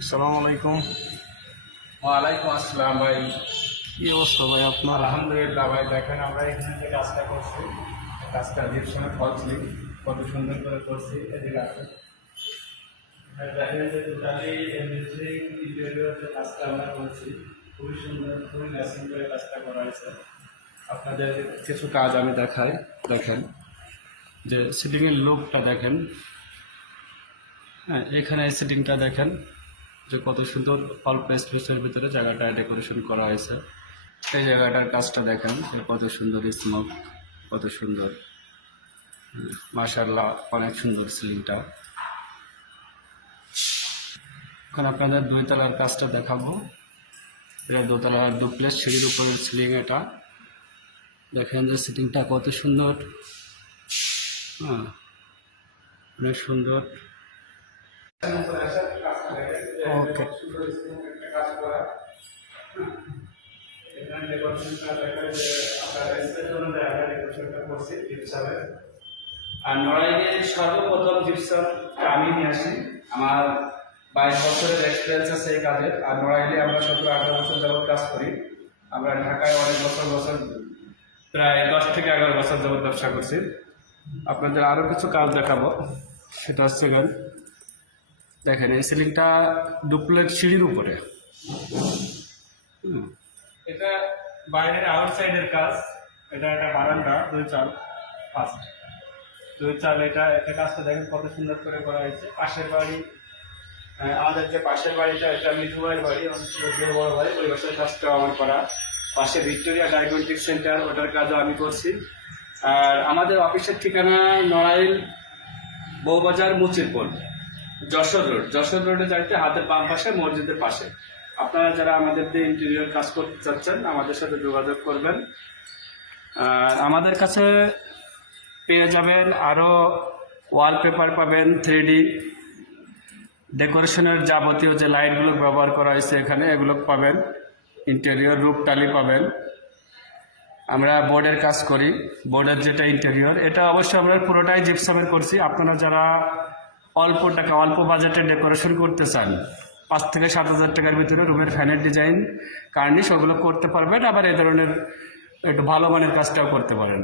আসসালামু আলাইকুম। ওয়ালাইকুম আসসালাম ভাই। কি অবস্থা ভাই আপনার? আলহামদুলিল্লাহ ভাই, দেখেন আমরা এখানে যে কাজটা করছি, কাজটা জিপসামে ফলসলি কত সুন্দর করে করছি। এদিকে আছে দেখেন যে টোটালি ইন্টেরিয়র যে কাজটা আমরা করছি, খুবই সুন্দর, খুবই ম্যাচিং করে কাজটা করা হয়েছে। আপনাদের কিছু কাজ আমি দেখাই। দেখেন যে সিটিংয়ের লুকটা দেখেন। হ্যাঁ, এখানে সিটিংটা দেখেন যে কত সুন্দর অল্প স্পেসের ভিতরে জায়গাটা ডেকোরেশন করা হয়েছে। এই জায়গাটার কাজটা দেখেন কত সুন্দর, স্মোক কত সুন্দর, মাশাআল্লাহ অনেক সুন্দর সিলিংটা। এখন আপনাদের দুই তলার কাজটা দেখাবো। এটা দোতলার ডুপ্লেক্স সিঁড়ির উপরের সিলিং। এটা দেখেন যে সিটিংটা কত সুন্দর, হ্যাঁ অনেক সুন্দর। ওকে। আর নড়াইলের সর্বপ্রথম জিপসামটা আমি নিয়ে আসি। আমার 22 বছরের এক্সপিরিয়েন্স আছে এই কাজের। আর নড়াইলে আমরা 17-18 বছর যাবৎ কাজ করি। আমরা ঢাকায় অনেক বছর প্রায় 10 থেকে 11 বছর যাবৎ ব্যবসা করছি। আপনাদের আরও কিছু কাজ দেখাবো। সেটা হচ্ছে দেখেন এই সিলিংটা ডুপ্লেক্স সিঁড়ির উপরে। এটা বাইরের আউটসাইডের কাজ। এটা একটা বারান্দা, 2 চাল ফার্স্ট 2 চাল। এটা একটা কাজটা দেখেন কত সুন্দর করে করা হয়েছে। পাশের বাড়ি, আমাদের যে পাশের বাড়িটা, এটা মিঠু ভাইয়ের বাড়ি, আমাদের বড় ভাই, ওই বাসার কাজটাও আমার করা। পাশে ভিক্টোরিয়া ডায়াগনস্টিক সেন্টার, ওটার কাজও আমি করছি। আর আমাদের অফিসের ঠিকানা নড়াইল বউবাজার মুচিরপুর, যশোর রোডে যাইতে হাতের বাম পাশে, মসজিদের পাশে। আপনারা যারা আমাদের দিয়ে ইন্টেরিয়র কাজ করতে চাচ্ছেন আমাদের সাথে যোগাযোগ করবেন। আর আমাদের কাছে পেয়ে যাবেন আরও ওয়ালপেপার পাবেন, 3D ডেকোরেশনের যাবতীয় যে লাইটগুলো ব্যবহার করা হয়েছে এখানে, এগুলো পাবেন। ইন্টেরিয়র রূপ টালি পাবেন। আমরা বোর্ডের কাজ করি। বোর্ডের যেটা ইন্টেরিয়র, এটা অবশ্যই আমরা পুরোটাই জিপসামের করছি। আপনারা যারা অল্প টাকা, অল্প বাজেটে ডেকোরেশন করতে চান, 5 থেকে 7 হাজার টাকার ভিতরে রুমের ফ্যানের ডিজাইন, কার্নিশ, ওগুলো করতে পারবেন। আবার এই ধরনের একটু ভালো মানের কাজটাও করতে পারেন।